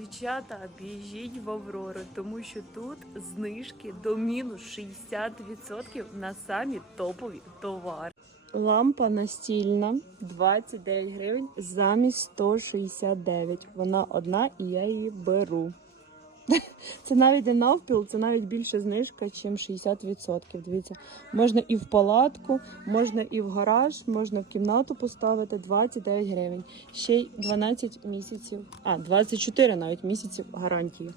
Дівчата, біжіть в Аврору, тому що тут знижки до мінус 60% на самі топові товари. Лампа настільна 29 гривень замість 169. Вона одна і я її беру. Це навіть не навпіл, це навіть більше знижка, ніж 60%. Дивіться, можна і в палатку, можна і в гараж, можна в кімнату поставити 29 гривень. Ще й 12 місяців, а 24 навіть місяців гарантії.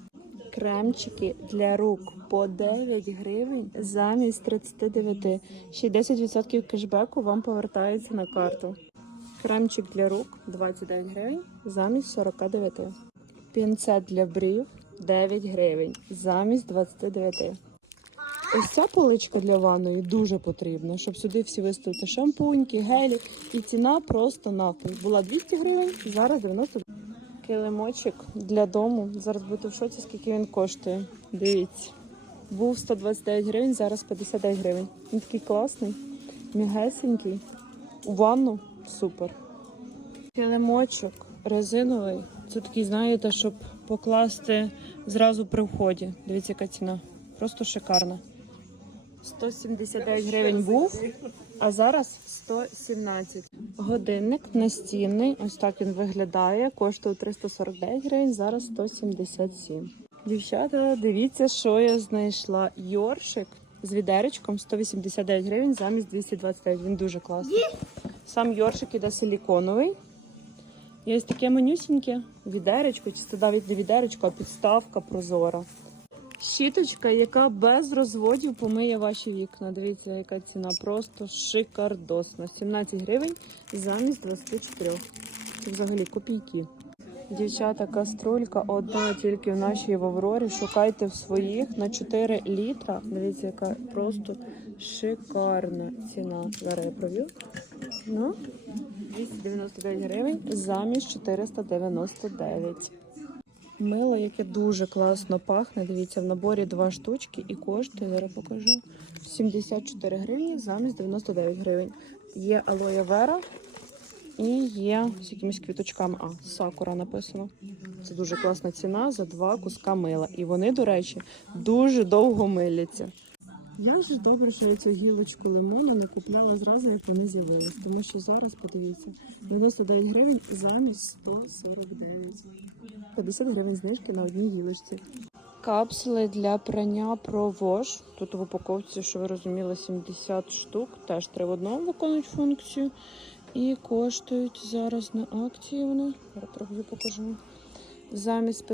Кремчики для рук по 9 гривень замість 39. Ще 10% кешбеку вам повертається на карту. Кремчик для рук 29 гривень замість 49. Пінцет для брів 9 гривень замість 29. Ось ця поличка для ванної дуже потрібна, щоб сюди всі виставити шампуньки, гелі. І ціна просто навпіл. Була 200 гривень, зараз 90 Килимочок для дому. Зараз будете в шоці, скільки він коштує. Дивіться. Був 129 гривень, зараз 59 гривень. Він такий класний, мігесенький. У ванну супер. Килимочок резиновий. Це такий, знаєте, щоб покласти зразу при вході. Дивіться, яка ціна. Просто шикарна. 179 гривень був, а зараз 117. Годинник настінний. Ось так він виглядає. Коштує 349 гривень, зараз 177. Дівчата, дивіться, що я знайшла. Йоршик з відеречком 189 гривень замість 229. Він дуже класний. Сам йоршик іде силіконовий. І ось таке манюсіньке відеречко, чи це навіть не відеречко, а підставка прозора. Щіточка, яка без розводів помиє ваші вікна. Дивіться, яка ціна просто шикардосна. 17 гривень замість 24. Це взагалі копійки. Дівчата, каструлька одна тільки в нашій в Аврорі. Шукайте в своїх на 4 літра. Дивіться, яка просто шикарна ціна. Зараз я провів. Ну, 299 гривень замість 499. Мило, яке дуже класно пахне. Дивіться, в наборі два штучки і коштує, зараз покажу. 74 гривні замість 99 гривень. Є алоє вера і є з якимись квіточками. А, сакура написано. Це дуже класна ціна за два куска мила. І вони, до речі, дуже довго миляться. Як же добре, що я цю гілочку лимону не купляла зразу, як вони з'явились. Тому що зараз, подивіться, 99 гривень замість 149. 50 гривень знижки на одній гілочці. Капсули для прання провож. Тут в упаковці, що ви розуміли, 70 штук. Теж три в одному виконують функцію. І коштують зараз на акції вони. Зараз трохи покажу. Замість